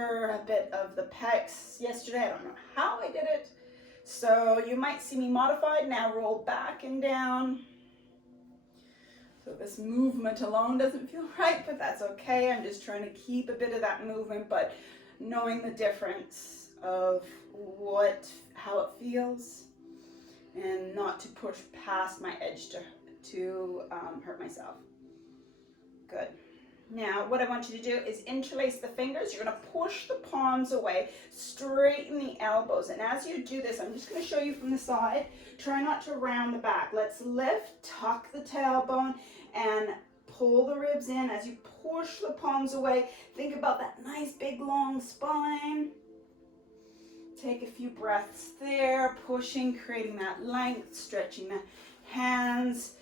a bit of the pecs yesterday. I don't know how I did it. So you might see me modified. Now roll back and down. So this movement alone doesn't feel right, but that's okay. I'm just trying to keep a bit of that movement, but knowing the difference of how it feels and not to push past my edge to hurt myself. Good. Now, what I want you to do is interlace the fingers. You're going to push the palms away, straighten the elbows. And as you do this, I'm just going to show you from the side. Try not to round the back. Let's lift, tuck the tailbone, and pull the ribs in. As you push the palms away, think about that nice, big, long spine. Take a few breaths there, pushing, creating that length, stretching the hands,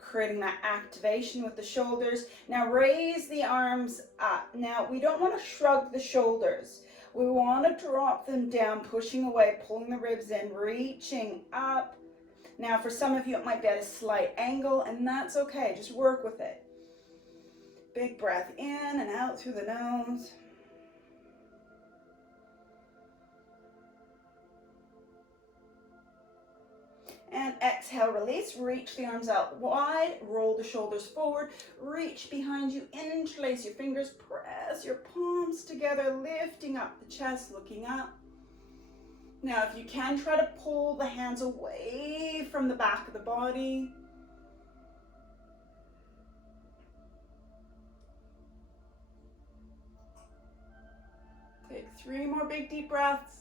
creating that activation with the shoulders. Now raise the arms up. Now we don't want to shrug the shoulders. We want to drop them down, pushing away, pulling the ribs in, reaching up. Now for some of you it might be at a slight angle, and that's okay. Just work with it. Big breath in and out through the nose. And exhale, release, reach the arms out wide, roll the shoulders forward, reach behind you, interlace your fingers, press your palms together, lifting up the chest, looking up. Now, if you can, try to pull the hands away from the back of the body. Take 3 more big deep breaths.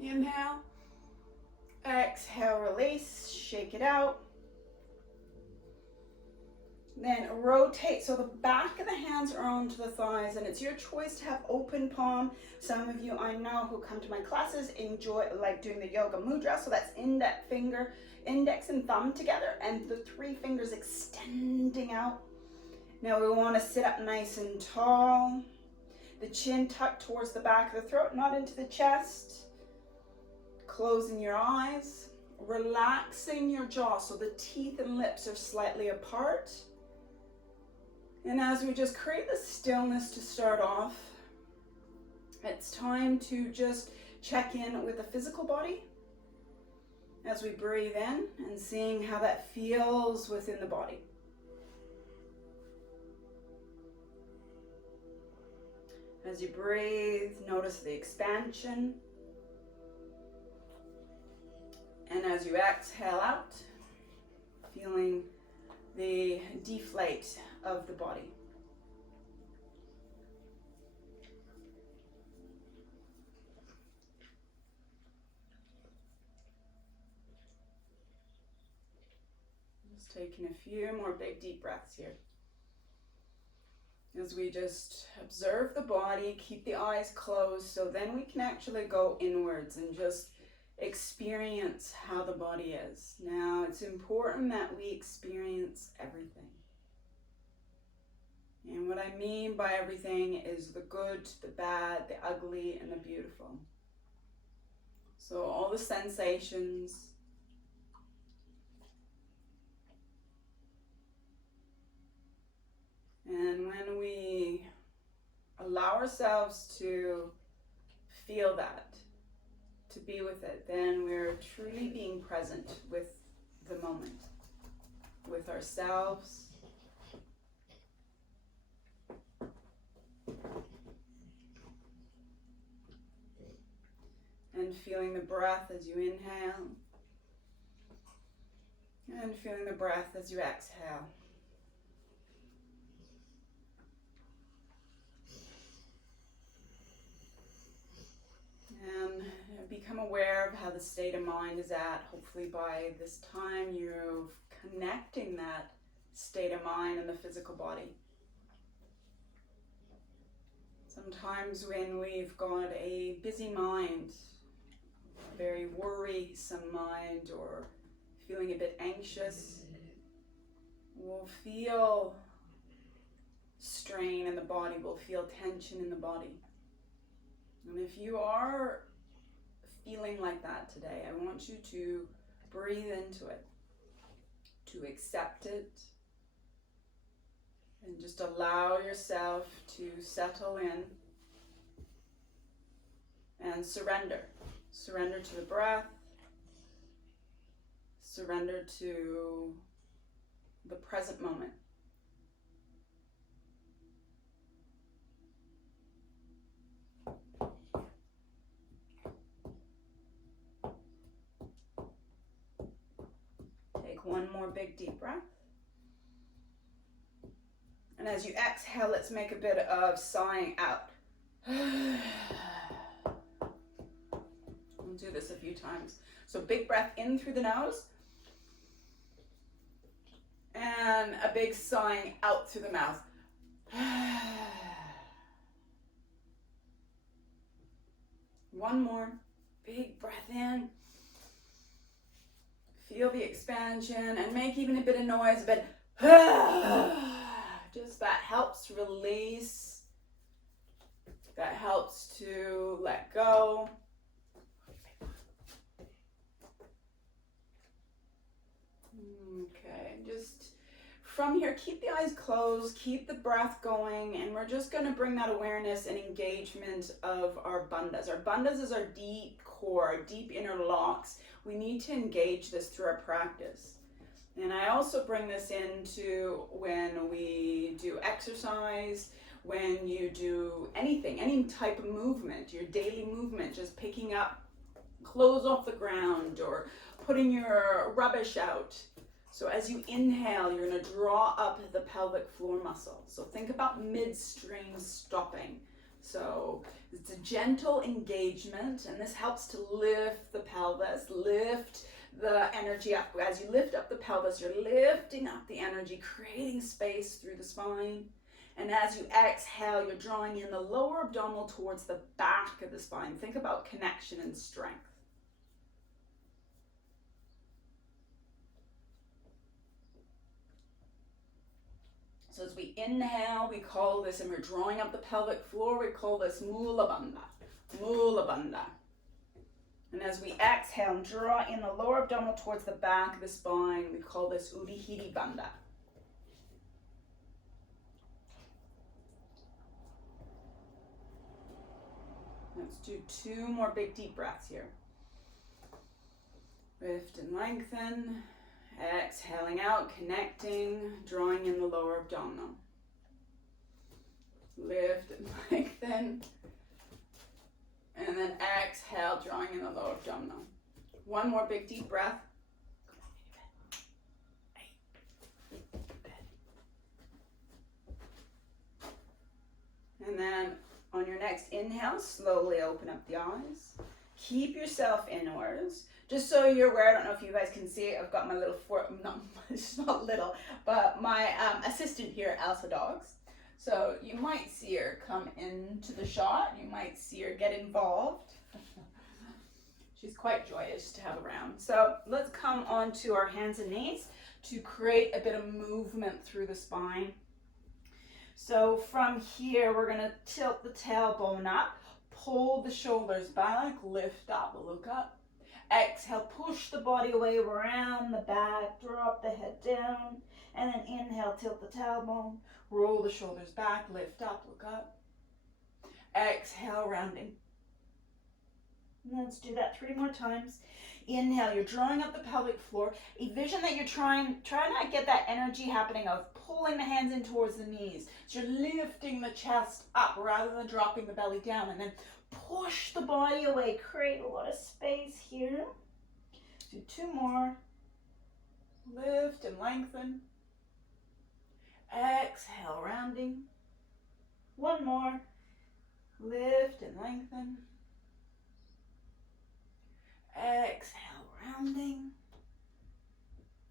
Inhale, exhale, release, shake it out. Then rotate, so the back of the hands are onto the thighs, and it's your choice to have open palm. Some of you I know who come to my classes enjoy like doing the yoga mudra, so that's index and thumb together, and the 3 fingers extending out. Now we want to sit up nice and tall, the chin tucked towards the back of the throat, not into the chest. Closing your eyes, relaxing your jaw so the teeth and lips are slightly apart. And as we just create the stillness to start off, it's time to just check in with the physical body as we breathe in and seeing how that feels within the body. As you breathe, notice the expansion. And as you exhale out, feeling the deflate of the body. Just taking a few more big deep breaths here. As we just observe the body, keep the eyes closed, so then we can actually go inwards and just experience how the body is. Now, it's important that we experience everything. And what I mean by everything is the good, the bad, the ugly, and the beautiful. So all the sensations. And when we allow ourselves to feel that, to be with it, then we're truly being present with the moment, with ourselves. And feeling the breath as you inhale, and feeling the breath as you exhale. And become aware of how the state of mind is at. Hopefully by this time you're connecting that state of mind and the physical body. Sometimes when we've got a busy mind, a very worrisome mind, or feeling a bit anxious, we'll feel strain in the body, we'll feel tension in the body. And if you are feeling like that today, I want you to breathe into it, to accept it, and just allow yourself to settle in and surrender. Surrender to the breath, surrender to the present moment. Take one more big deep breath. And as you exhale, let's make a bit of sighing out. We'll do this a few times. So big breath in through the nose. And a big sighing out through the mouth. One more. Big breath in. Feel the expansion and make even a bit of noise, but just that helps release. That helps to let go. Okay, just from here, keep the eyes closed, keep the breath going, and we're just going to bring that awareness and engagement of our bandhas. Our bandhas is our deep core, our deep inner locks. We need to engage this through our practice. And I also bring this into when we do exercise, when you do anything, any type of movement, your daily movement, just picking up clothes off the ground or putting your rubbish out. So as you inhale, you're going to draw up the pelvic floor muscle. So think about midstream stopping. So it's a gentle engagement, and this helps to lift the pelvis, lift the energy up. As you lift up the pelvis, you're lifting up the energy, creating space through the spine. And as you exhale, you're drawing in the lower abdominal towards the back of the spine. Think about connection and strength. So as we inhale, we call this, and we're drawing up the pelvic floor, we call this Mula Bandha. Mula Bandha. And as we exhale and draw in the lower abdominal towards the back of the spine, we call this Udihiri Bandha. Let's do 2 more big deep breaths here. Lift and lengthen. Exhaling out, connecting, drawing in the lower abdominal. Lift and lengthen. And then exhale, drawing in the lower abdominal. 1 more big deep breath. And then on your next inhale, slowly open up the eyes. Keep yourself inwards. Just so you're aware, I don't know if you guys can see it, I've got my little, it's not little, but my assistant here at Elsa Dogs. So you might see her come into the shot, you might see her get involved. She's quite joyous to have around. So let's come onto our hands and knees to create a bit of movement through the spine. So from here, we're gonna tilt the tailbone up, pull the shoulders back, lift up, look up. Exhale, push the body away around the back, drop the head down, and then inhale, tilt the tailbone, roll the shoulders back, lift up, look up. Exhale, rounding. Let's do that 3 more times. Inhale, you're drawing up the pelvic floor. Envision that you're try not to get that energy happening of pulling the hands in towards the knees. So you're lifting the chest up rather than dropping the belly down, and then push the body away, create a lot of space here. Do 2 more. Lift and lengthen. Exhale, rounding. 1 more. Lift and lengthen. Exhale, rounding.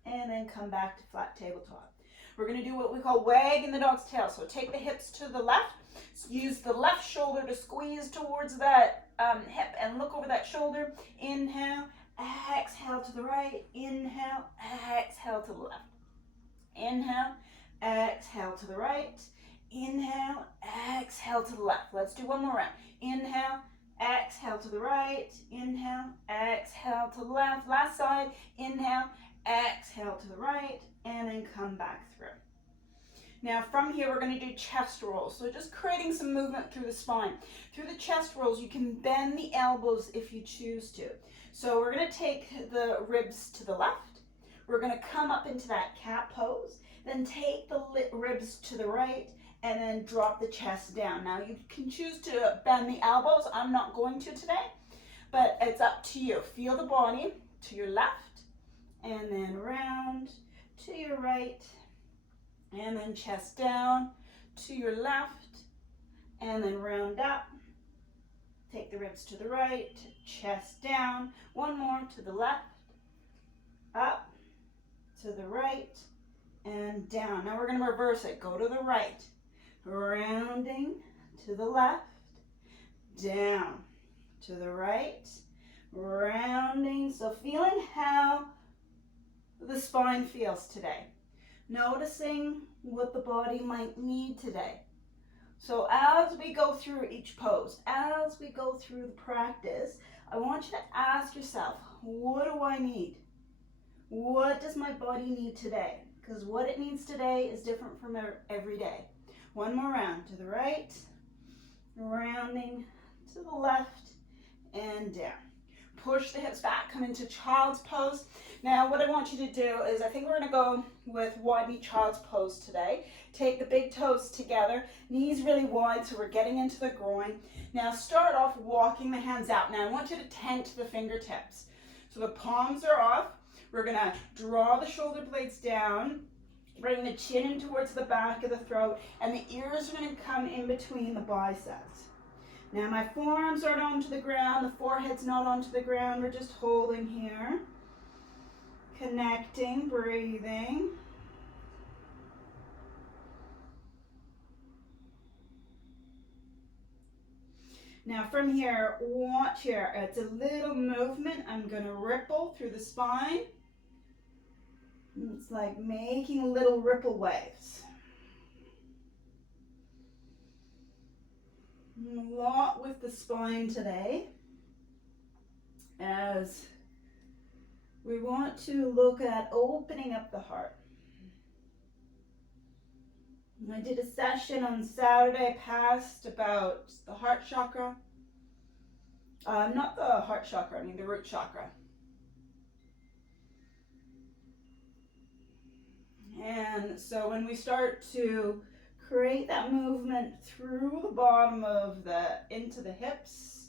And then come back to flat tabletop. We're going to do what we call wagging the dog's tail. So take the hips to the left. Use the left shoulder to squeeze towards that hip and look over that shoulder. Inhale, exhale to the right. Inhale, exhale to the left. Inhale, exhale to the right. Inhale, exhale to the left. Let's do 1 more round. Inhale, exhale to the right. Inhale, exhale to the left. Last side. Inhale, exhale to the right, and then come back through. Now from here, we're going to do chest rolls. So just creating some movement through the spine. Through the chest rolls, you can bend the elbows if you choose to. So we're going to take the ribs to the left. We're going to come up into that cat pose, then take the ribs to the right, and then drop the chest down. Now you can choose to bend the elbows. I'm not going to today, but it's up to you. Feel the body to your left, and then round to your right, and then chest down to your left, and then round up. Take the ribs to the right, chest down. One more to the left, up, to the right, and down. Now we're going to reverse it. Go to the right, rounding to the left, down to the right, rounding. So feeling how the spine feels today. Noticing what the body might need today. So as we go through each pose, as we go through the practice, I want you to ask yourself, what do I need? What does my body need today? Because what it needs today is different from every day. One more round to the right, rounding to the left, and down. Push the hips back, come into child's pose. Now what I want you to do is, I think we're going to go with wide knee child's pose today. Take the big toes together, knees really wide so we're getting into the groin. Now start off walking the hands out. Now I want you to tent the fingertips. So the palms are off. We're going to draw the shoulder blades down, bring the chin in towards the back of the throat, and the ears are going to come in between the biceps. Now my forearms aren't onto the ground, the forehead's not onto the ground, we're just holding here. Connecting, breathing. Now from here, watch here, it's a little movement. I'm going to ripple through the spine. It's like making little ripple waves. A lot with the spine today, as we want to look at opening up the heart. I did a session on Saturday past about the heart chakra. Not the heart chakra, I mean the root chakra. And so when we start to create that movement through the bottom of into the hips.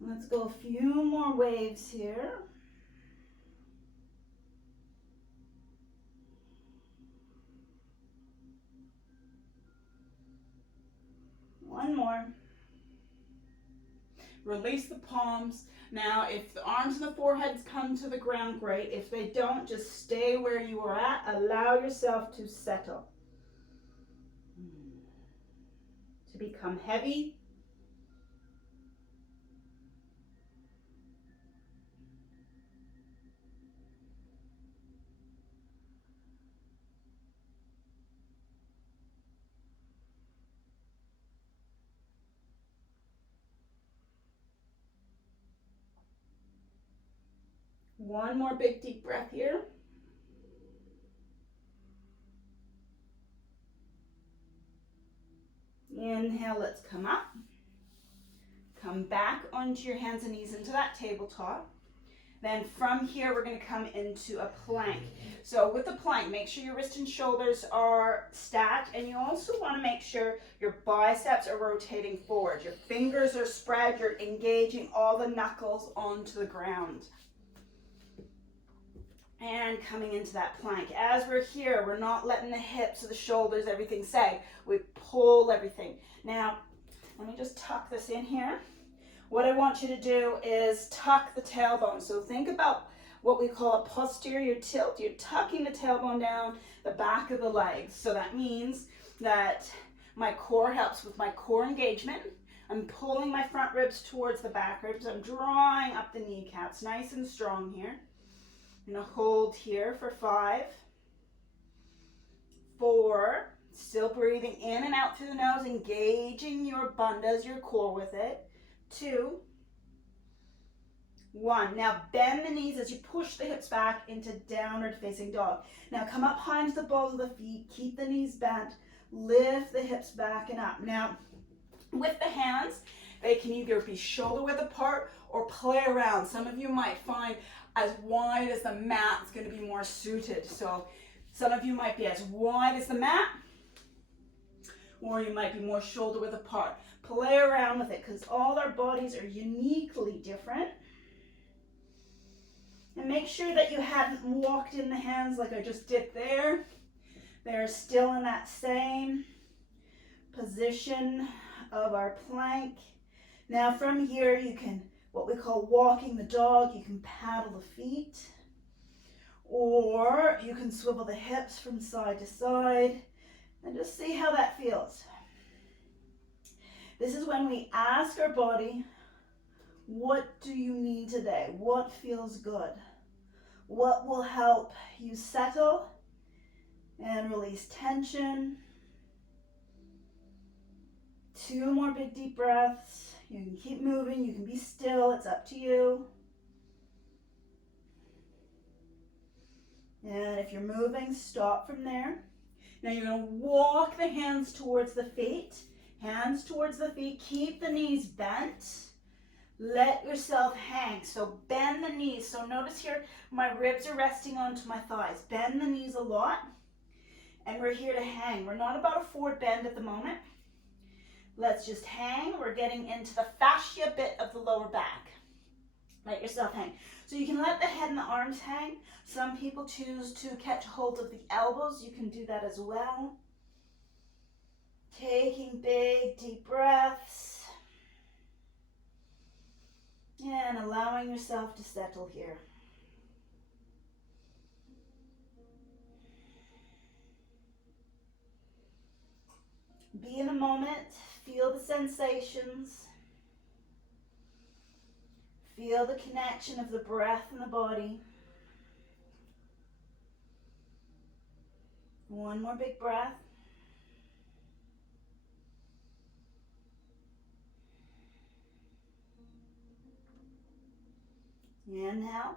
Let's go a few more waves here. One more. Release the palms. Now, if the arms and the foreheads come to the ground, great. If they don't, just stay where you are at. Allow yourself to settle. To become heavy. One more big deep breath here. Inhale, let's come up. Come back onto your hands and knees into that tabletop. Then from here, we're going to come into a plank. So with the plank, make sure your wrists and shoulders are stacked, and you also want to make sure your biceps are rotating forward. Your fingers are spread, you're engaging all the knuckles onto the ground. And coming into that plank. As we're here, we're not letting the hips or the shoulders, everything sag. We pull everything. Now, let me just tuck this in here. What I want you to do is tuck the tailbone. So think about what we call a posterior tilt. You're tucking the tailbone down the back of the legs. So that means that my core helps with my core engagement. I'm pulling my front ribs towards the back ribs. I'm drawing up the kneecaps, nice and strong here. I'm going to hold here for 5, 4, still breathing in and out through the nose, engaging your bandhas, your core with it. 2, 1. Now bend the knees as you push the hips back into downward facing dog. Now come up high into the balls of the feet, keep the knees bent, lift the hips back and up. Now with the hands, they can either be shoulder width apart or play around. Some of you might find as wide as the mat is going to be more suited. So some of you might be as wide as the mat, or you might be more shoulder width apart. Play around with it because all our bodies are uniquely different. And make sure that you haven't walked in the hands like I just did there. They're still in that same position of our plank. Now from here you can, what we call walking the dog, you can paddle the feet, or you can swivel the hips from side to side and just see how that feels. This is when we ask our body, what do you need today? What feels good? What will help you settle and release tension? 2 more big deep breaths. You can keep moving, you can be still, it's up to you. And if you're moving, stop from there. Now you're going to walk the hands towards the feet. Hands towards the feet, keep the knees bent. Let yourself hang. So bend the knees. So notice here, my ribs are resting onto my thighs. Bend the knees a lot. And we're here to hang. We're not about a forward bend at the moment. Let's just hang. We're getting into the fascia bit of the lower back. Let yourself hang. So you can let the head and the arms hang. Some people choose to catch hold of the elbows. You can do that as well. Taking big, deep breaths. And allowing yourself to settle here. Be in a moment. Feel the sensations. Feel the connection of the breath and the body. 1 more big breath. Inhale.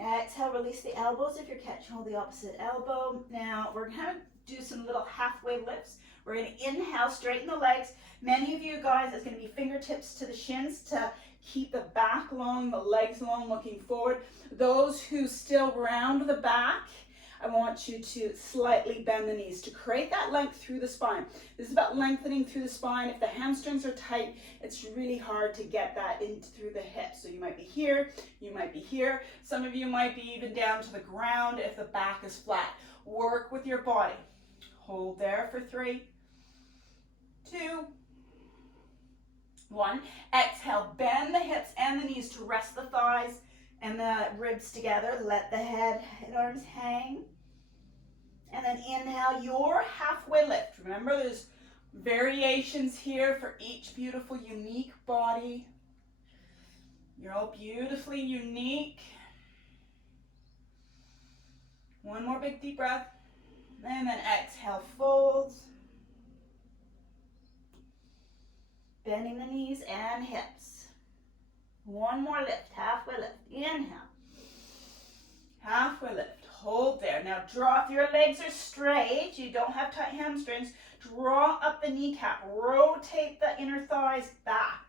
Exhale, release the elbows if you're catching hold of the opposite elbow. Now we're going to do some little halfway lifts. We're going to inhale, straighten the legs. Many of you guys, it's going to be fingertips to the shins to keep the back long, the legs long, looking forward. Those who still round the back, I want you to slightly bend the knees to create that length through the spine. This is about lengthening through the spine. If the hamstrings are tight, it's really hard to get that in through the hips. So you might be here, you might be here. Some of you might be even down to the ground if the back is flat. Work with your body. Hold there for 3, 2, 1. Exhale, bend the hips and the knees to rest the thighs and the ribs together. Let the head and arms hang. And then inhale your halfway lift. Remember, there's variations here for each beautiful, unique body. You're all beautifully unique. 1 more big deep breath. And then exhale, fold. Bending the knees and hips. 1 more lift, halfway lift. Inhale. Halfway lift. Hold there. Now draw, if your legs are straight, you don't have tight hamstrings, draw up the kneecap. Rotate the inner thighs back.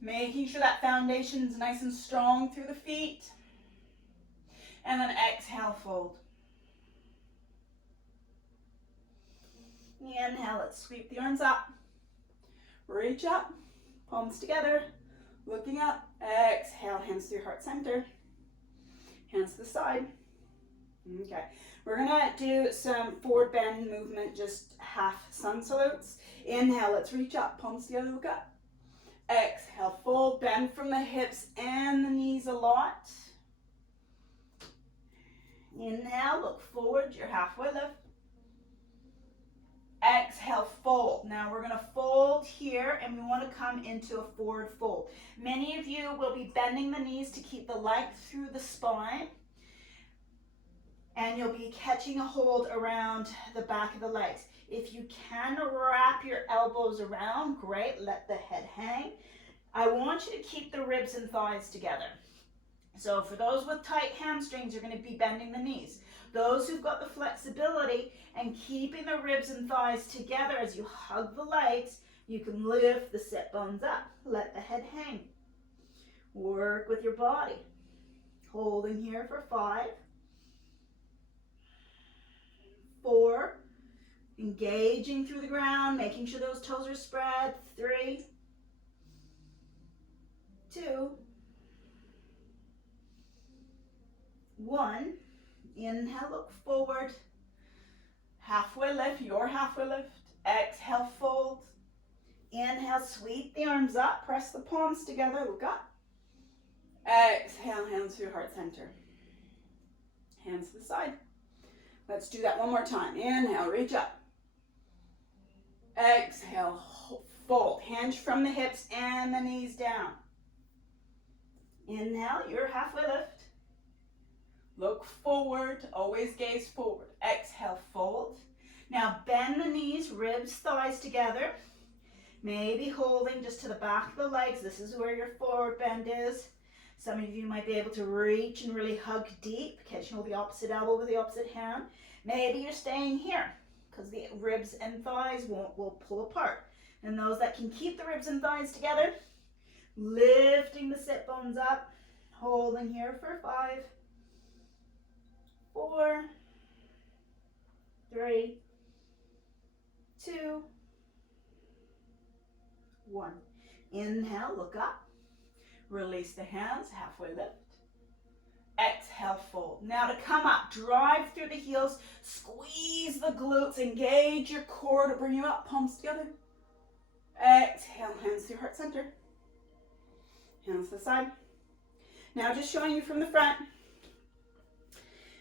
Making sure that foundation is nice and strong through the feet. And then exhale, fold. Inhale, let's sweep the arms up. Reach up, palms together, looking up. Exhale, hands to your heart center. Hands to the side. Okay, we're gonna do some forward bend movement, just half sun salutes. Inhale, let's reach up, palms together, look up. Exhale, fold, bend from the hips and the knees a lot. Inhale, look forward, your halfway lift. Exhale, fold. Now we're going to fold here and we want to come into a forward fold. Many of you will be bending the knees to keep the length through the spine. And you'll be catching a hold around the back of the legs. If you can wrap your elbows around, great, let the head hang. I want you to keep the ribs and thighs together. So for those with tight hamstrings, you're going to be bending the knees. Those who've got the flexibility and keeping the ribs and thighs together as you hug the legs, you can lift the sit bones up. Let the head hang. Work with your body. Holding here for 5, 4, engaging through the ground, making sure those toes are spread. 3, 2, 1. Inhale, look forward. Halfway lift, your halfway lift. Exhale, fold. Inhale, sweep the arms up. Press the palms together, look up. Exhale, hands to your heart center. Hands to the side. Let's do that one more time. Inhale, reach up. Exhale, fold. Hinge from the hips and the knees down. Inhale, your halfway lift. Look forward, always gaze forward. Exhale, fold. Now bend the knees, ribs, thighs together. Maybe holding just to the back of the legs. This is where your forward bend is. Some of you might be able to reach and really hug deep. Catch hold the opposite elbow with the opposite hand. Maybe you're staying here because the ribs and thighs will pull apart. And those that can keep the ribs and thighs together, lifting the sit bones up, holding here for 5, 4, 3, 2, 1. Inhale, look up. Release the hands, halfway lift. Exhale, fold. Now to come up, drive through the heels, squeeze the glutes, engage your core to bring you up, palms together. Exhale, hands to your heart center. Hands to the side. Now just showing you from the front.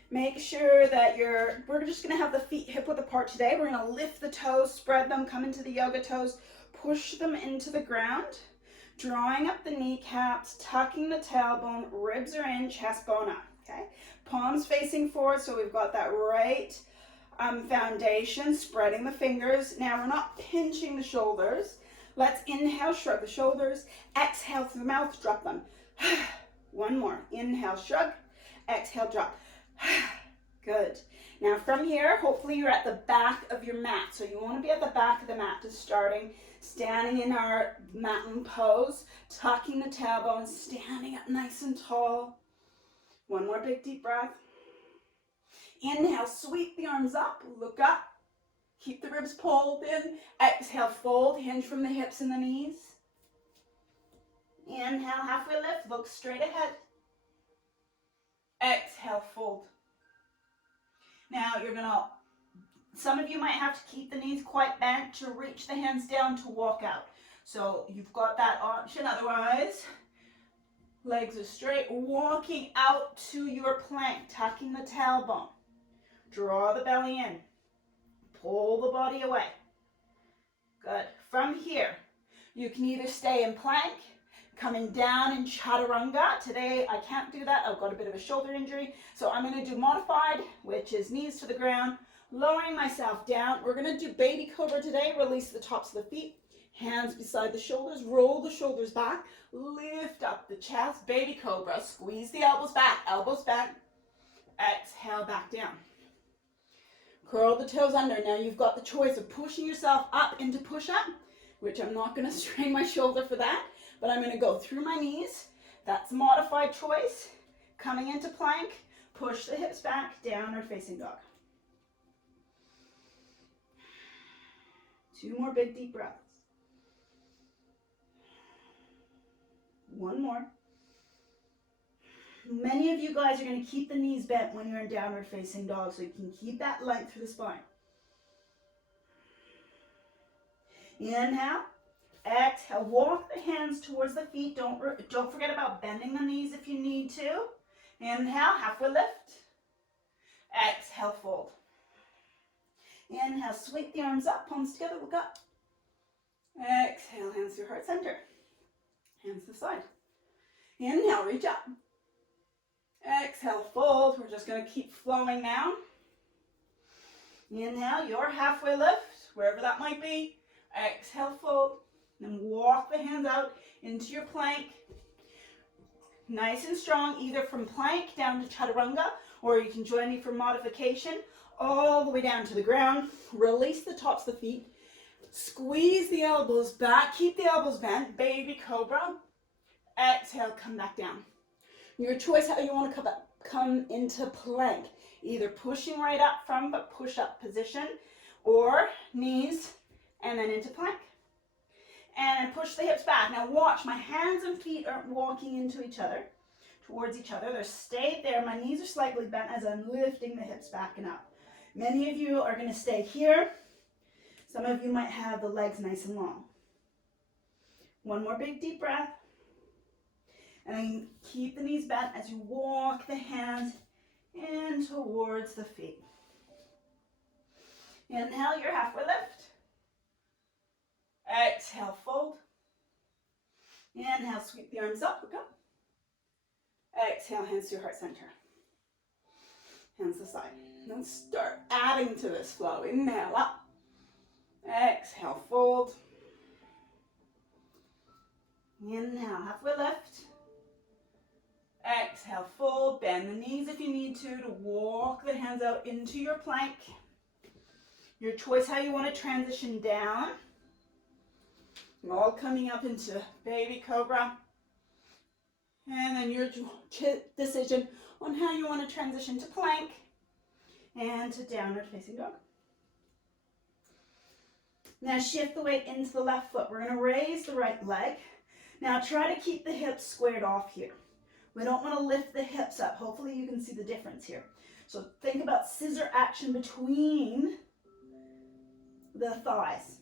Make sure that we're just gonna have the feet hip width apart today. We're gonna lift the toes, spread them, come into the yoga toes, push them into the ground. Drawing up the kneecaps, tucking the tailbone, ribs are in, chest bone up, okay? Palms facing forward, so we've got that right foundation, spreading the fingers. Now we're not pinching the shoulders. Let's inhale, shrug the shoulders. Exhale through the mouth, drop them. One more. Inhale, shrug. Exhale, drop. Good. Now from here, hopefully you're at the back of your mat. So you want to be at the back of the mat to starting. Standing in our mountain pose, tucking the tailbone, standing up nice and tall. One more big deep breath. Inhale, sweep the arms up, look up. Keep the ribs pulled in. Exhale, fold, hinge from the hips and the knees. Inhale, halfway lift, look straight ahead. Exhale, fold. Now some of you might have to keep the knees quite bent to reach the hands down to walk out. So you've got that option. Otherwise, legs are straight, walking out to your plank, tucking the tailbone. Draw the belly in. Pull the body away. Good. From here, you can either stay in plank, coming down in chaturanga. Today, I can't do that. I've got a bit of a shoulder injury. So I'm going to do modified, which is knees to the ground, lowering myself down. We're going to do baby cobra today. Release the tops of the feet, hands beside the shoulders, roll the shoulders back, lift up the chest, baby cobra, squeeze the elbows back, exhale back down. Curl the toes under. Now you've got the choice of pushing yourself up into push-up, which I'm not going to strain my shoulder for that, but I'm going to go through my knees. That's modified choice. Coming into plank, push the hips back, downward facing dog. 2 more big deep breaths. 1 more. Many of you guys are going to keep the knees bent when you're in downward facing dog, so you can keep that length through the spine. Inhale, exhale, walk the hands towards the feet. Don't forget about bending the knees if you need to. Inhale, halfway lift. Exhale, fold. Inhale, sweep the arms up, palms together, look up. Exhale, hands to your heart center. Hands to the side. Inhale, reach up. Exhale, fold. We're just going to keep flowing now. Inhale, your halfway lift, wherever that might be. Exhale, fold. Then walk the hands out into your plank. Nice and strong, either from plank down to chaturanga, or you can join me for modification, all the way down to the ground. Release the tops of the feet. Squeeze the elbows back. Keep the elbows bent. Baby cobra. Exhale, come back down. Your choice how you want to come into plank. Either pushing right up from the push-up position, or knees and then into plank. And push the hips back. Now watch, my hands and feet aren't walking into each other, towards each other. They're stayed there. My knees are slightly bent as I'm lifting the hips back and up. Many of you are going to stay here. Some of you might have the legs nice and long. One more big deep breath. And then keep the knees bent as you walk the hands in towards the feet. Inhale, your halfway lift. Exhale, fold. Inhale, sweep the arms up, look up. Exhale, hands to your heart center. Hands to the side. Then start adding to this flow. Inhale, up. Exhale, fold. Inhale, halfway lift. Exhale, fold. Bend the knees if you need to walk the hands out into your plank. Your choice how you want to transition down. All coming up into baby cobra. And then your decision on how you want to transition to plank and to downward facing dog. Now shift the weight into the left foot. We're going to raise the right leg. Now try to keep the hips squared off here. We don't want to lift the hips up. Hopefully you can see the difference here. So think about scissor action between the thighs.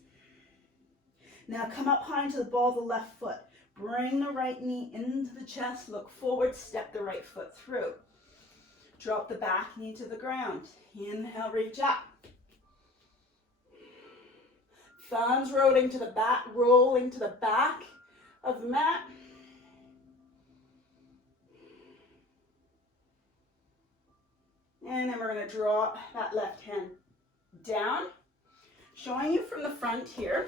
Now come up high into the ball of the left foot. Bring the right knee into the chest. Look forward. Step the right foot through. Drop the back knee to the ground. Inhale, reach up. Thumbs rolling to the back of the mat. And then we're going to drop that left hand down. Showing you from the front here.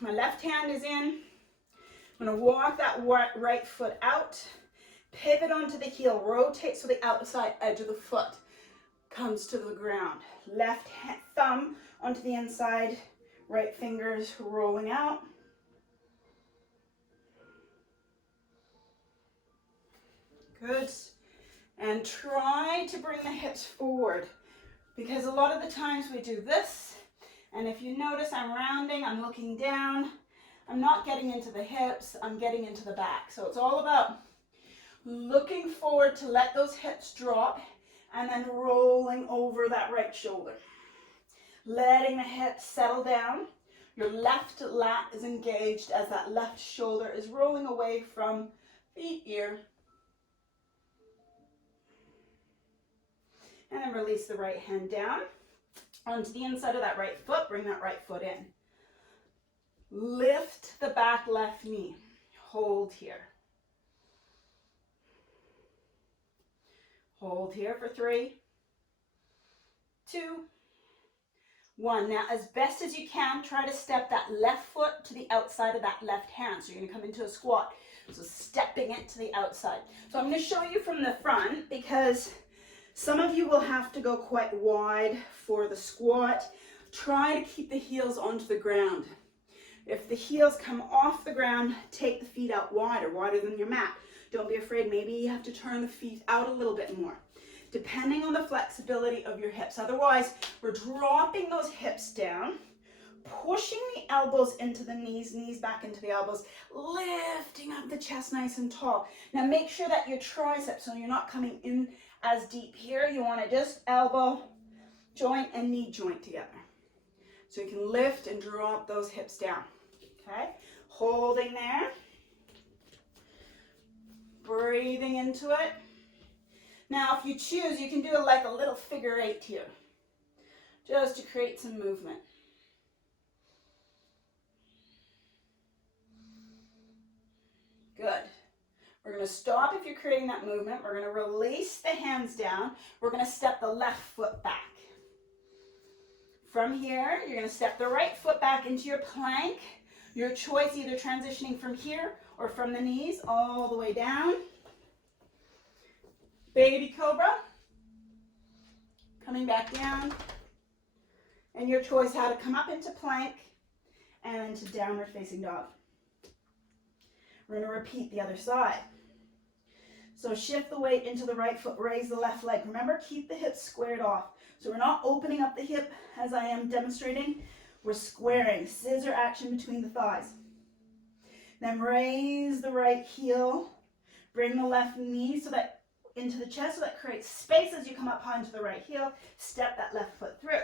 My left hand is in. I'm going to walk that right foot out. Pivot onto the heel. Rotate so the outside edge of the foot comes to the ground. Left thumb onto the inside. Right fingers rolling out. Good. And try to bring the hips forward, because a lot of the times we do this, and if you notice I'm rounding, I'm looking down, I'm not getting into the hips, I'm getting into the back. So it's all about looking forward to let those hips drop and then rolling over that right shoulder. Letting the hips settle down. Your left lat is engaged as that left shoulder is rolling away from the ear. And then release the right hand down onto the inside of that right foot. Bring that right foot in. Lift the back left knee. Hold here. Hold here for 3, 2, 1. Now, as best as you can, try to step that left foot to the outside of that left hand. So you're going to come into a squat. So stepping it to the outside. So I'm going to show you from the front, because some of you will have to go quite wide for the squat. Try to keep the heels onto the ground. If the heels come off the ground, take the feet out wider than your mat. Don't be afraid. Maybe you have to turn the feet out a little bit more, depending on the flexibility of your hips. Otherwise, we're dropping those hips down, pushing the elbows into the knees, knees back into the elbows, lifting up the chest nice and tall. Now make sure that your triceps, so you're not coming in as deep here. You want to just elbow joint and knee joint together. So you can lift and drop those hips down. Okay? Holding there. Breathing into it. Now, if you choose, you can do like a little figure 8 here, just to create some movement. Good. We're going to stop if you're creating that movement. We're going to release the hands down. We're going to step the left foot back. From here, you're going to step the right foot back into your plank. Your choice, either transitioning from here or from the knees all the way down. Baby cobra. Coming back down. And your choice how to come up into plank and into downward facing dog. We're going to repeat the other side. So shift the weight into the right foot, raise the left leg. Remember, keep the hips squared off. So we're not opening up the hip as I am demonstrating. We're squaring, scissor action between the thighs. Then raise the right heel, bring the left knee so that into the chest, so that creates space as you come up onto the right heel. Step that left foot through.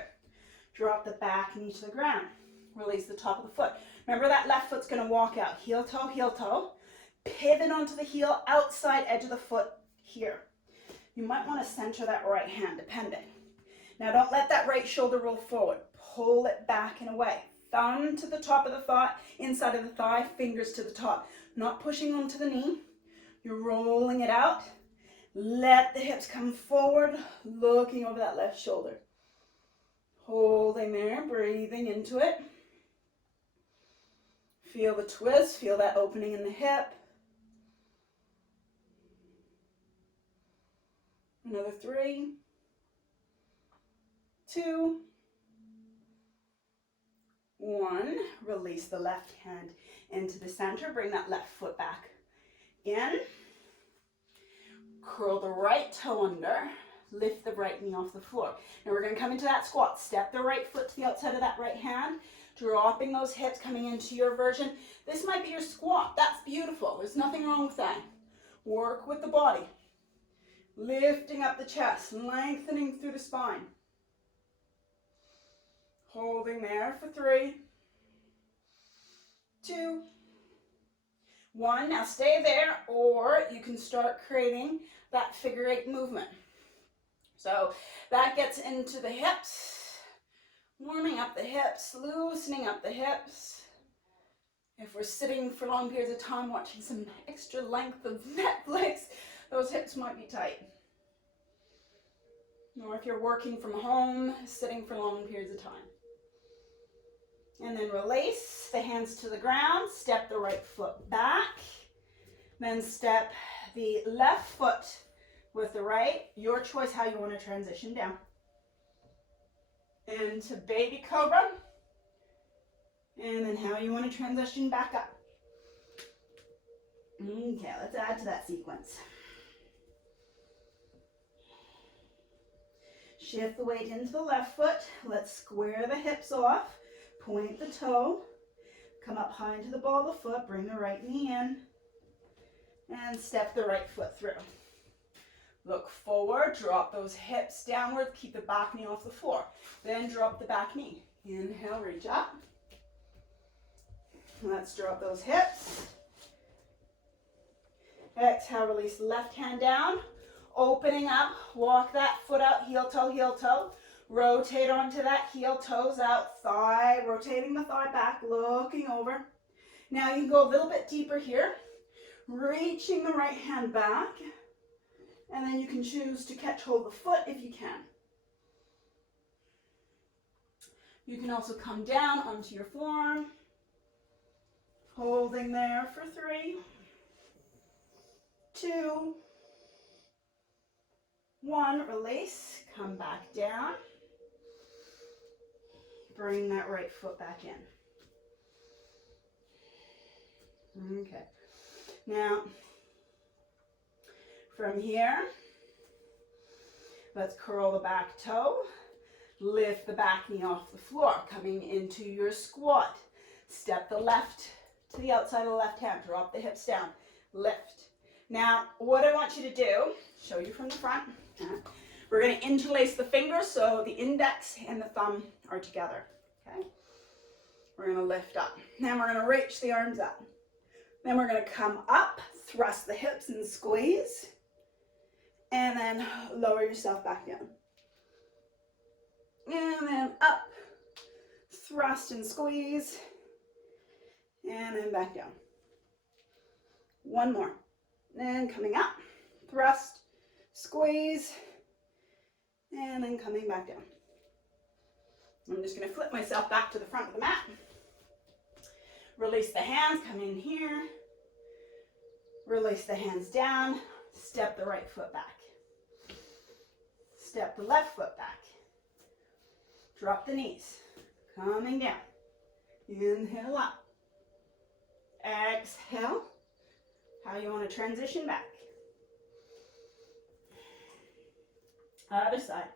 Drop the back knee to the ground. Release the top of the foot. Remember, that left foot's going to walk out. Heel toe, pivot onto the heel, outside edge of the foot here. You might want to center that right hand, depending. Now, don't let that right shoulder roll forward. Pull it back and away. Thumb to the top of the thigh, inside of the thigh, fingers to the top. Not pushing onto the knee. You're rolling it out. Let the hips come forward, looking over that left shoulder. Holding there, breathing into it. Feel the twist, feel that opening in the hip. Another 3, 2, 1. Release the left hand into the center. Bring that left foot back in. Curl the right toe under. Lift the right knee off the floor. Now we're going to come into that squat. Step the right foot to the outside of that right hand. Dropping those hips, coming into your version. This might be your squat. That's beautiful. There's nothing wrong with that. Work with the body. Lifting up the chest, lengthening through the spine. Holding there for 3, 2, 1. Now stay there, or you can start creating that figure 8 movement. So that gets into the hips, warming up the hips, loosening up the hips. If we're sitting for long periods of time watching some extra length of Netflix, those hips might be tight. Or if you're working from home, sitting for long periods of time. And then release the hands to the ground, step the right foot back, then step the left foot with the right, your choice how you want to transition down. Into baby cobra, and then how you want to transition back up. Okay, let's add to that sequence. Shift the weight into the left foot. Let's square the hips off. Point the toe. Come up high into the ball of the foot. Bring the right knee in. And step the right foot through. Look forward. Drop those hips downward. Keep the back knee off the floor. Then drop the back knee. Inhale, reach up. Let's drop those hips. Exhale, release left hand down. Opening up, walk that foot out, heel toe. Rotate onto that heel, toes out, thigh, rotating the thigh back, looking over. Now you can go a little bit deeper here, reaching the right hand back, and then you can choose to catch hold of the foot if you can. You can also come down onto your forearm, holding there for 3, 2, 1, release, come back down, bring that right foot back in. Okay, now from here, let's curl the back toe, lift the back knee off the floor, coming into your squat. Step the left to the outside of the left hand, drop the hips down, lift. Now, what I want you to do, show you from the front. We're going to interlace the fingers so the index and the thumb are together. Okay? We're going to lift up. Then we're going to reach the arms up. Then we're going to come up, thrust the hips and squeeze. And then lower yourself back down. And then up, thrust and squeeze. And then back down. One more. Then coming up, thrust, squeeze, and then coming back down. I'm just going to flip myself back to the front of the mat. Release the hands, come in here. Release the hands down. Step the right foot back. Step the left foot back. Drop the knees. Coming down. Inhale up. Exhale. How you want to transition back. Other side.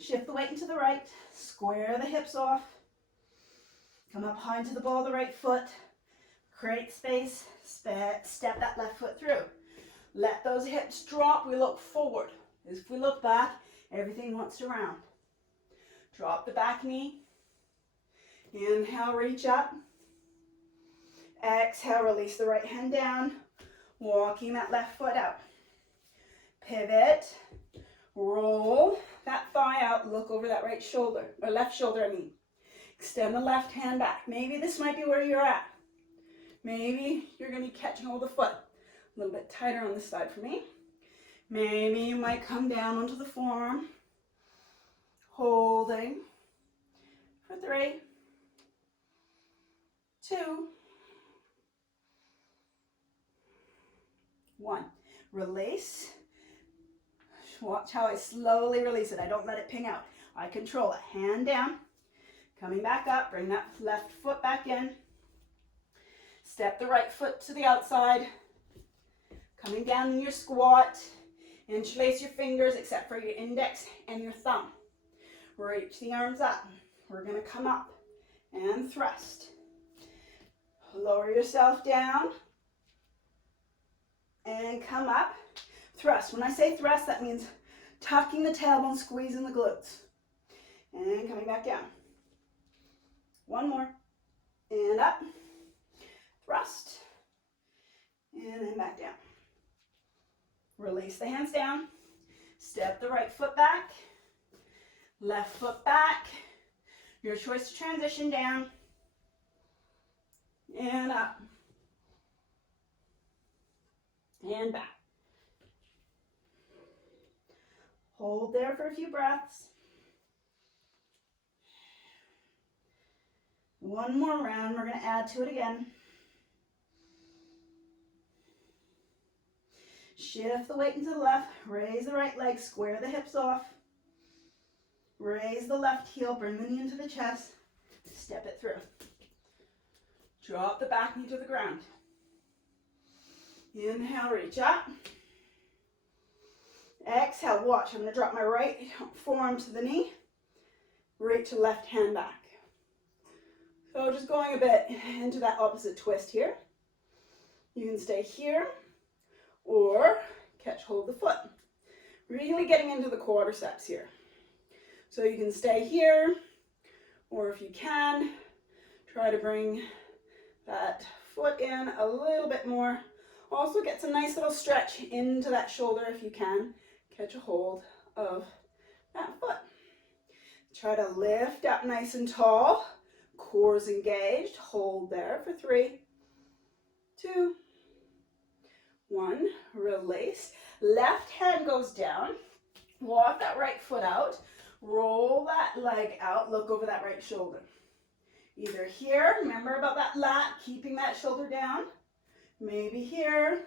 Shift the weight into the right. Square the hips off. Come up high into the ball of the right foot. Create space. Step that left foot through. Let those hips drop. We look forward. If we look back, everything wants to round. Drop the back knee. Inhale, reach up. Exhale, release the right hand down. Walking that left foot out. Pivot. Roll that thigh out. Look over that right shoulder, or left shoulder, I mean. Extend the left hand back. Maybe this might be where you're at. Maybe you're going to be catching hold of the foot. A little bit tighter on this side for me. Maybe you might come down onto the forearm. Holding for 3, 2, 1. Release. Watch how I slowly release it. I don't let it ping out. I control it. Hand down. Coming back up. Bring that left foot back in. Step the right foot to the outside. Coming down in your squat. Interlace your fingers except for your index and your thumb. Reach the arms up. We're going to come up and thrust. Lower yourself down and come up. Thrust. When I say thrust, that means tucking the tailbone, squeezing the glutes. And coming back down. One more. And up. Thrust. And then back down. Release the hands down. Step the right foot back. Left foot back. Your choice to transition down. And up. And back. Hold there for a few breaths. One more round. We're going to add to it again. Shift the weight into the left. Raise the right leg. Square the hips off. Raise the left heel. Bring the knee into the chest. Step it through. Drop the back knee to the ground. Inhale, reach up. Exhale, watch. I'm going to drop my right forearm to the knee. Reach the left hand back. So just going a bit into that opposite twist here. You can stay here or catch hold of the foot. Really getting into the quadriceps here. So you can stay here, or if you can, try to bring that foot in a little bit more. Also get some nice little stretch into that shoulder if you can. Catch a hold of that foot. Try to lift up nice and tall. Core's engaged. Hold there for 3, 2, 1. Release. Left hand goes down. Walk that right foot out. Roll that leg out. Look over that right shoulder. Either here, remember about that lat, keeping that shoulder down. Maybe here.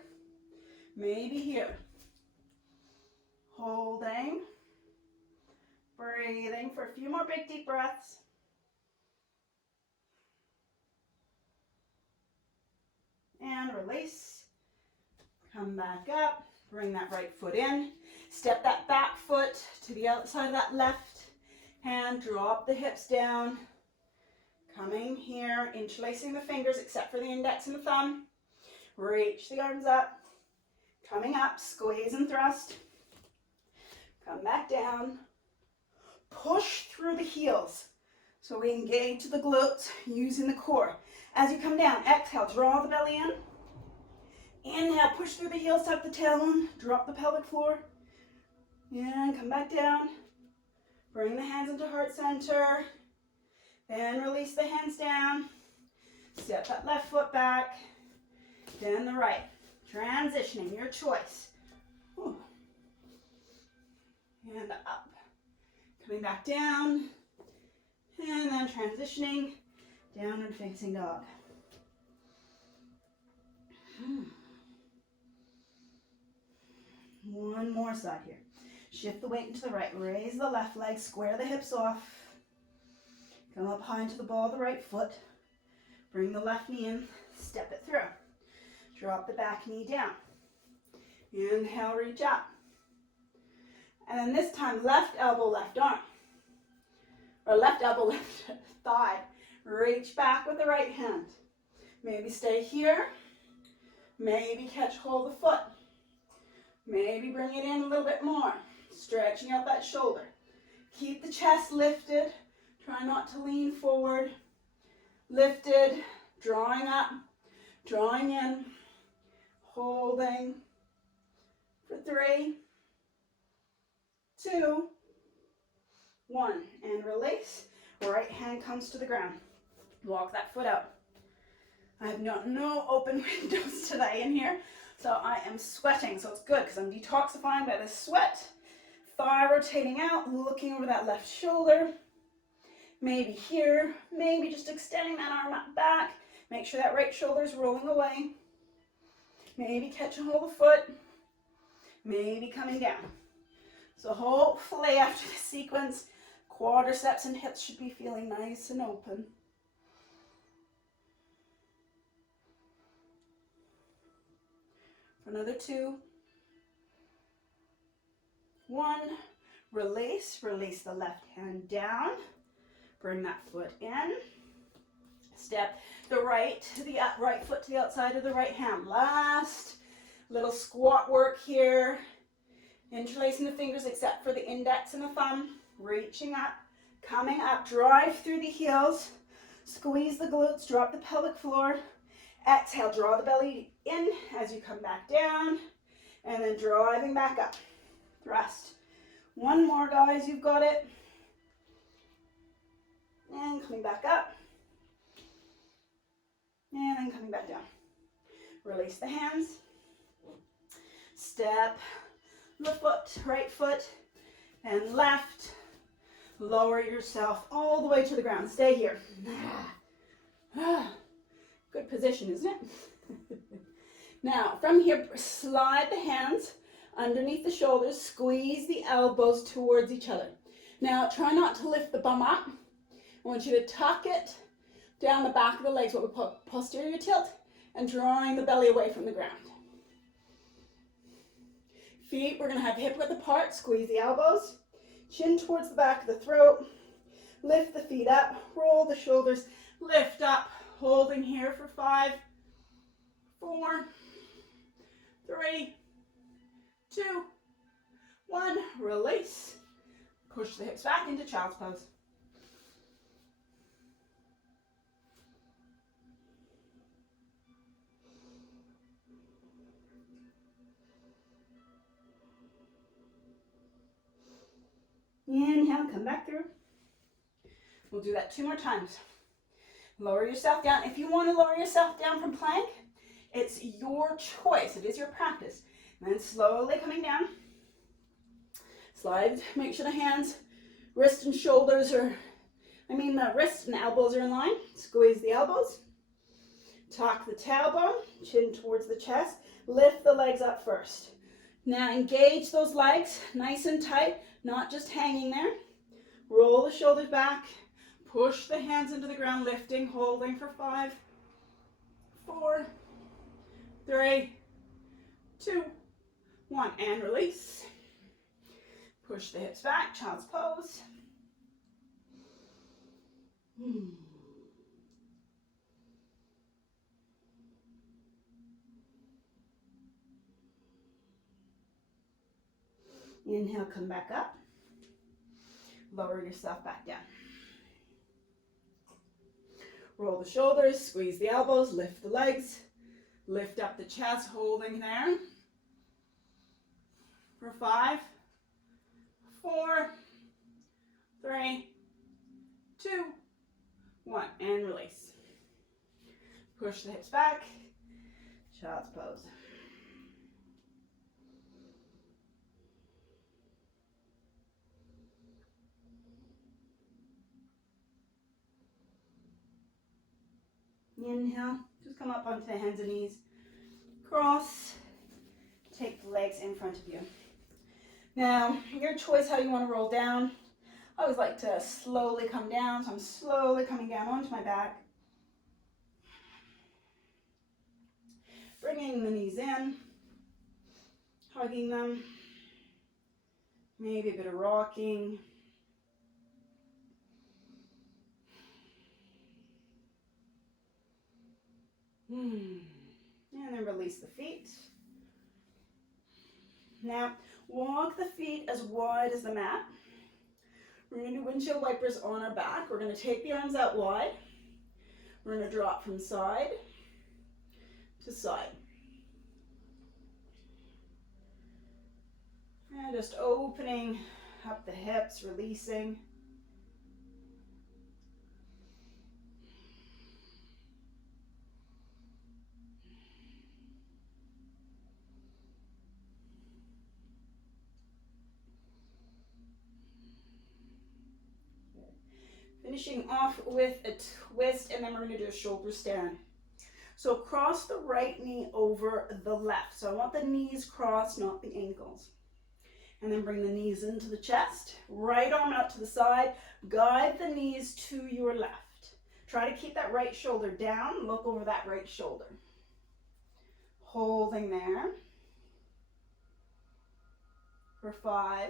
Maybe here. Holding. Breathing for a few more big deep breaths. And release. Come back up. Bring that right foot in. Step that back foot to the outside of that left hand. Drop the hips down. Coming here, interlacing the fingers except for the index and the thumb. Reach the arms up. Coming up, squeeze and thrust. Come back down. Push through the heels. So we engage the glutes using the core. As you come down, exhale, draw the belly in. Inhale, push through the heels, tuck the tailbone, drop the pelvic floor. And come back down. Bring the hands into heart center. Then release the hands down. Step that left foot back. Then the right. Transitioning, your choice. Ooh. And up. Coming back down. And then transitioning, downward facing dog. One more side here. Shift the weight into the right. Raise the left leg. Square the hips off. Come up high into the ball of the right foot. Bring the left knee in. Step it through. Drop the back knee down. Inhale, reach up. And then this time, left elbow, left arm. Or left elbow, left thigh. Reach back with the right hand. Maybe stay here. Maybe catch hold of the foot. Maybe bring it in a little bit more. Stretching out that shoulder. Keep the chest lifted. Try not to lean forward. Lifted, drawing up, drawing in, holding for 3, 2, 1, and release. Right hand comes to the ground. Walk that foot out. I have no open windows today in here, so I am sweating, so it's good because I'm detoxifying by the sweat. Thigh rotating out, looking over that left shoulder. Maybe here, maybe just extending that arm up back. Make sure that right shoulder is rolling away. Maybe catch a hold of the foot. Maybe coming down. So hopefully after this sequence, quadriceps and hips should be feeling nice and open. For another 2, 1, release the left hand down. Bring that foot in. Step the right foot to the outside of the right hand. Last little squat work here. Interlacing the fingers except for the index and the thumb. Reaching up, coming up. Drive through the heels. Squeeze the glutes, drop the pelvic floor. Exhale, draw the belly in as you come back down. And then driving back up. Thrust. One more, guys, you've got it. And coming back up. And then coming back down. Release the hands. Step the foot, right foot, and left. Lower yourself all the way to the ground. Stay here. Good position, isn't it? Now, from here, slide the hands underneath the shoulders. Squeeze the elbows towards each other. Now, try not to lift the bum up. I want you to tuck it down the back of the legs, what we call posterior tilt, and drawing the belly away from the ground. Feet, we're going to have hip width apart. Squeeze the elbows. Chin towards the back of the throat. Lift the feet up. Roll the shoulders. Lift up. Holding here for 5, 4, 3, 2, 1. Release. Push the hips back into child's pose. Inhale, come back through. We'll do that 2 more times. Lower yourself down. If you want to lower yourself down from plank, it's your choice. It is your practice. And then slowly coming down. Slide. Make sure the hands, wrist and shoulders the wrist and elbows are in line. Squeeze the elbows. Tuck the tailbone. Chin towards the chest. Lift the legs up first. Now engage those legs nice and tight, not just hanging there. Roll the shoulders back. Push the hands into the ground, lifting, holding for 5, 4, 3, 2, 1, and release. Push the hips back, child's pose. Inhale, come back up. Lower yourself back down. Roll the shoulders, squeeze the elbows, lift the legs, lift up the chest, holding there. For 5, 4, 3, 2, 1, and release. Push the hips back, child's pose. Inhale, just come up onto the hands and knees. cross, take the legs in front of you. Now, your choice how you want to roll down. I always like to slowly come down, so I'm slowly coming down onto my back. Bringing the knees in, hugging them, maybe a bit of rocking. And then release the feet. Now, walk the feet as wide as the mat. We're going to do windshield wipers on our back. We're going to take the arms out wide. We're going to drop from side to side. And just opening up the hips, releasing. Finishing off with a twist, and then we're going to do a shoulder stand. So cross the right knee over the left. So I want the knees crossed, not the ankles. And then bring the knees into the chest. Right arm out to the side. Guide the knees to your left. Try to keep that right shoulder down. Look over that right shoulder. Holding there. For 5.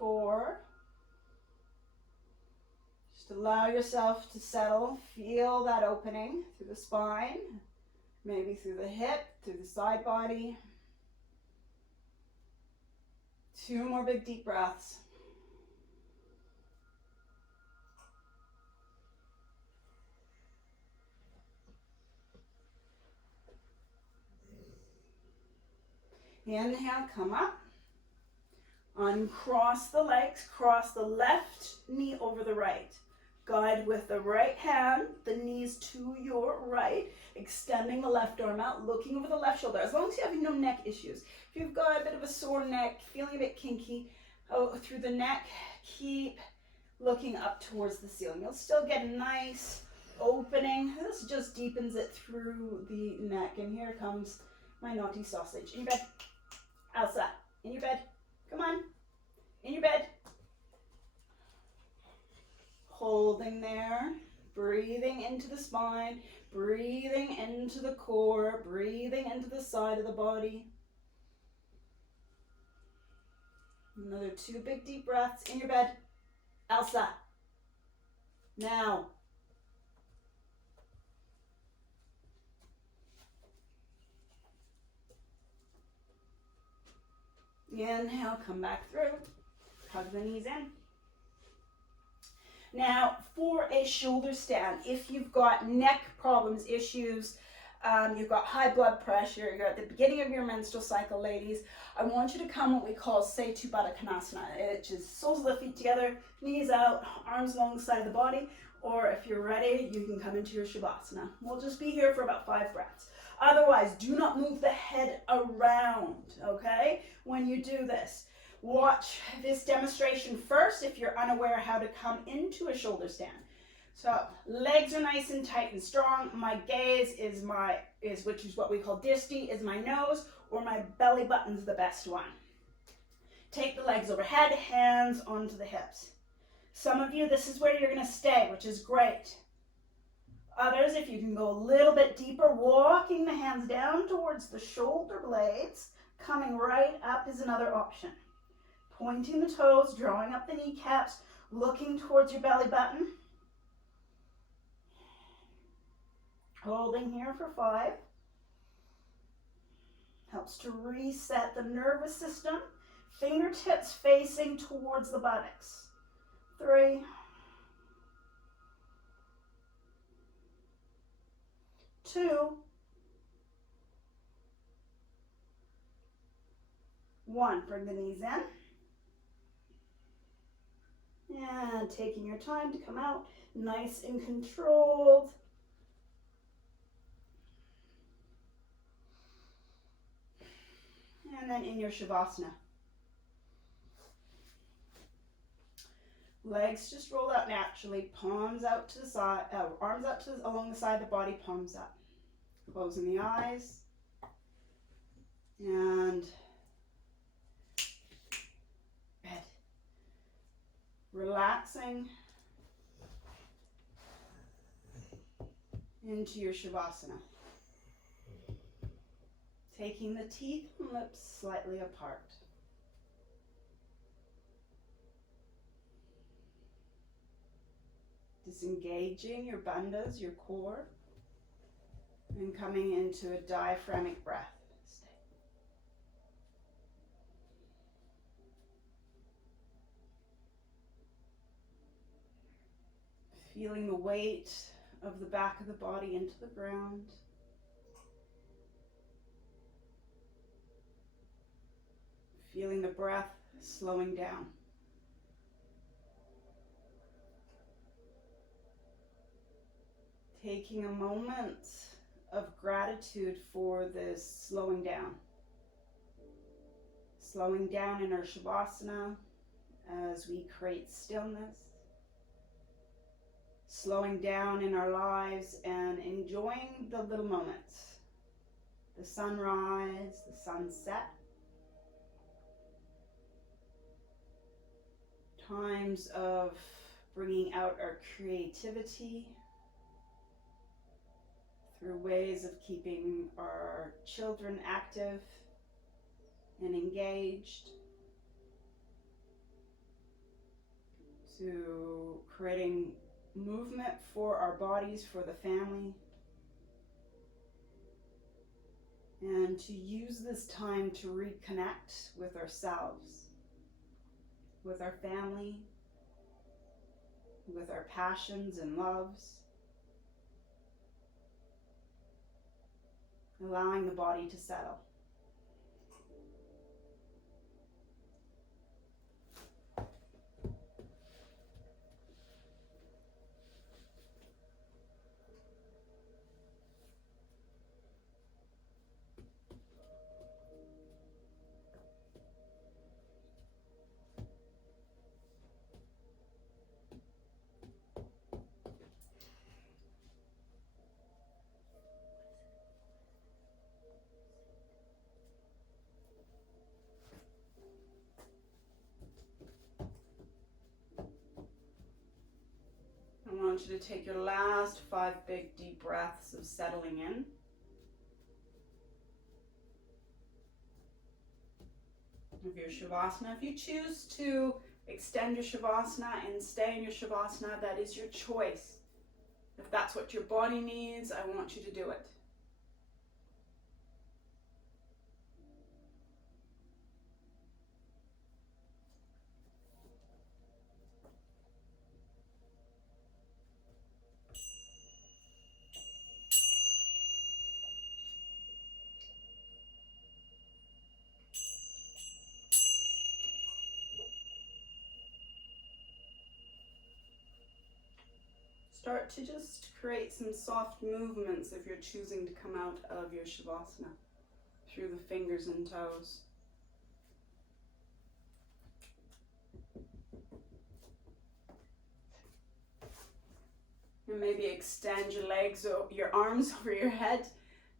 4. Just allow yourself to settle. Feel that opening through the spine, maybe through the hip, through the side body. 2 more big deep breaths. Inhale, come up. Uncross the legs, cross the left knee over the right. Guide with the right hand, the knees to your right, extending the left arm out, looking over the left shoulder. As long as you have no neck issues. If you've got a bit of a sore neck, feeling a bit kinky, through the neck, keep looking up towards the ceiling. You'll still get a nice opening. This just deepens it through the neck. And here comes my naughty sausage. In your bed. Elsa, in your bed. Come on, in your bed. Holding there, breathing into the spine, breathing into the core, breathing into the side of the body. Another 2 big deep breaths. In your bed. Elsa. Now. Inhale, come back through. Hug the knees in. Now, for a shoulder stand, if you've got neck problems, issues, you've got high blood pressure, you're at the beginning of your menstrual cycle, ladies, I want you to come what we call Setu Baddha Konasana, which is soles of the feet together, knees out, arms along the side of the body, or if you're ready, you can come into your Shavasana. We'll just be here for about 5 breaths. Otherwise, do not move the head around, okay, when you do this. Watch this demonstration first if you're unaware how to come into a shoulder stand. So legs are nice and tight and strong. My gaze is which is what we call disti, is my nose, or my belly button's the best one. Take the legs overhead, hands onto the hips. Some of you, this is where you're going to stay, which is great. Others, if you can go a little bit deeper, walking the hands down towards the shoulder blades, coming right up is another option. Pointing the toes, drawing up the kneecaps, looking towards your belly button. Holding here for 5. Helps to reset the nervous system. Fingertips facing towards the buttocks. 3. 2. 1. Bring the knees in. And taking your time to come out, nice and controlled. And then in your Shavasana. Legs just rolled out naturally, palms out to the side, arms out to along the side of the body, palms up. Closing the eyes. And bed. Relaxing into your Shavasana. Taking the teeth and lips slightly apart. Disengaging your bandhas, your core, and coming into a diaphragmic breath. Stay. Feeling the weight of the back of the body into the ground. Feeling the breath slowing down. Taking a moment of gratitude for this slowing down. Slowing down in our Shavasana as we create stillness. Slowing down in our lives and enjoying the little moments. The sunrise, the sunset. Times of bringing out our creativity through ways of keeping our children active and engaged, to creating movement for our bodies, for the family, and to use this time to reconnect with ourselves, with our family, with our passions and loves, allowing the body to settle. I want you to take your last 5 big deep breaths of settling in. Of your Shavasana. If you choose to extend your Shavasana and stay in your Shavasana, that is your choice. If that's what your body needs, I want you to do it. Start to just create some soft movements if you're choosing to come out of your Shavasana through the fingers and toes. And maybe extend your legs, your arms over your head,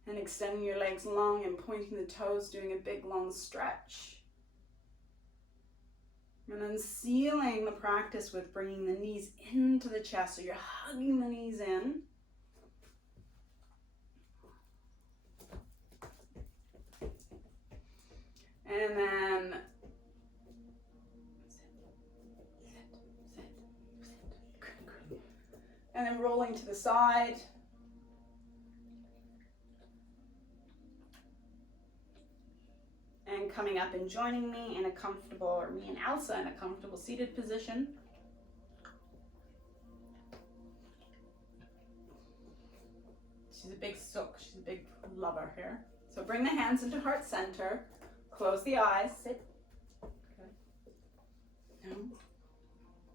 and extending your legs long and pointing the toes, doing a big long stretch. And then sealing the practice with bringing the knees into the chest. So you're hugging the knees in. And then sit. And then rolling to the side. And coming up and joining me in a comfortable, or me and Elsa in a comfortable seated position. She's a big sook, she's a big lover here. So bring the hands into heart center, close the eyes, sit. Okay.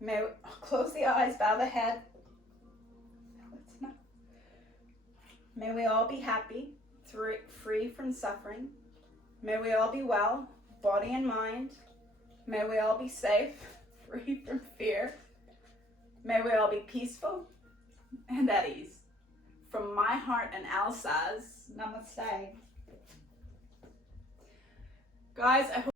No. Close the eyes, bow the head. That's enough. May we all be happy, free from suffering. May we all be well, body and mind. May we all be safe, free from fear. May we all be peaceful and at ease. From my heart and Elsa's, namaste. Guys, I hope